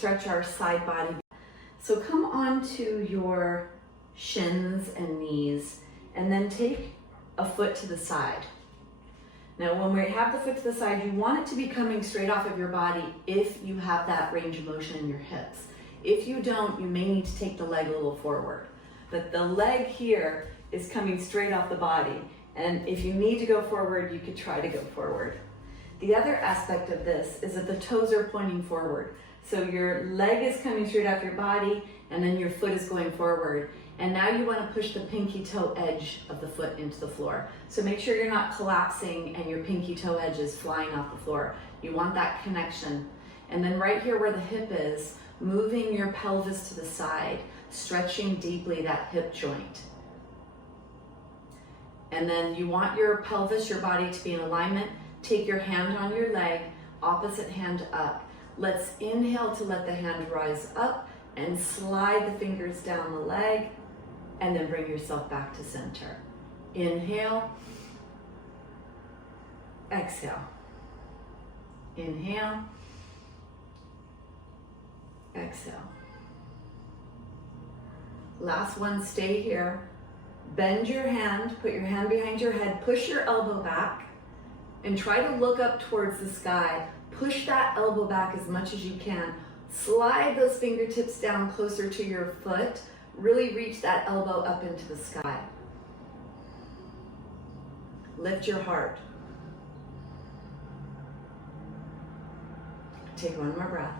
stretch our side body. So come onto your shins and knees, and then take a foot to the side. Now when we have the foot to the side, you want it to be coming straight off of your body if you have that range of motion in your hips. If you don't, you may need to take the leg a little forward. But the leg here is coming straight off the body. And if you need to go forward, you could try to go forward. The other aspect of this is that the toes are pointing forward. So your leg is coming straight off your body, and then your foot is going forward. And now you want to push the pinky toe edge of the foot into the floor. So make sure you're not collapsing and your pinky toe edge is flying off the floor. You want that connection. And then right here where the hip is, moving your pelvis to the side, stretching deeply that hip joint. And then you want your pelvis, your body to be in alignment. Take your hand on your leg, opposite hand up. Let's inhale to let the hand rise up and slide the fingers down the leg, and then bring yourself back to center. Inhale, exhale. Inhale, exhale. Last one, stay here. Bend your hand, put your hand behind your head, push your elbow back, and try to look up towards the sky. Push that elbow back as much as you can. Slide those fingertips down closer to your foot. Really reach that elbow up into the sky. Lift your heart. Take one more breath.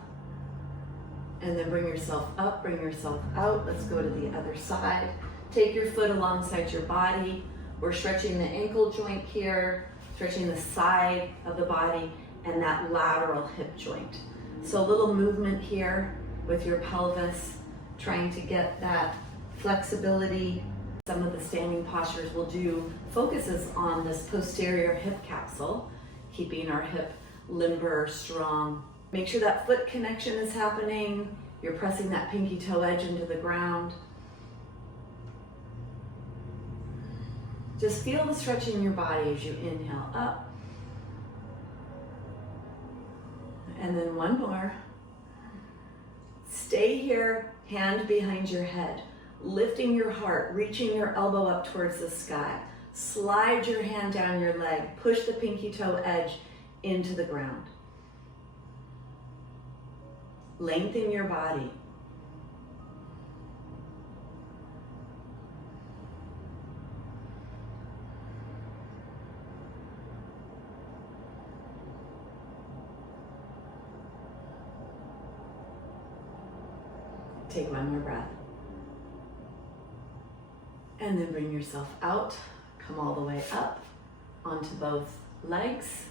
And then bring yourself up, bring yourself out. Let's go to the other side. Take your foot alongside your body. We're stretching the ankle joint here, stretching the side of the body, and that lateral hip joint. So a little movement here with your pelvis, trying to get that flexibility. Some of the standing postures we'll do focuses on this posterior hip capsule, keeping our hip limber, strong. Make sure that foot connection is happening. You're pressing that pinky toe edge into the ground. Just feel the stretch in your body as you inhale up. And then one more. Stay here, hand behind your head, lifting your heart, reaching your elbow up towards the sky. Slide your hand down your leg, push the pinky toe edge into the ground. Lengthen your body. Take one more breath. And then bring yourself out. Come all the way up onto both legs.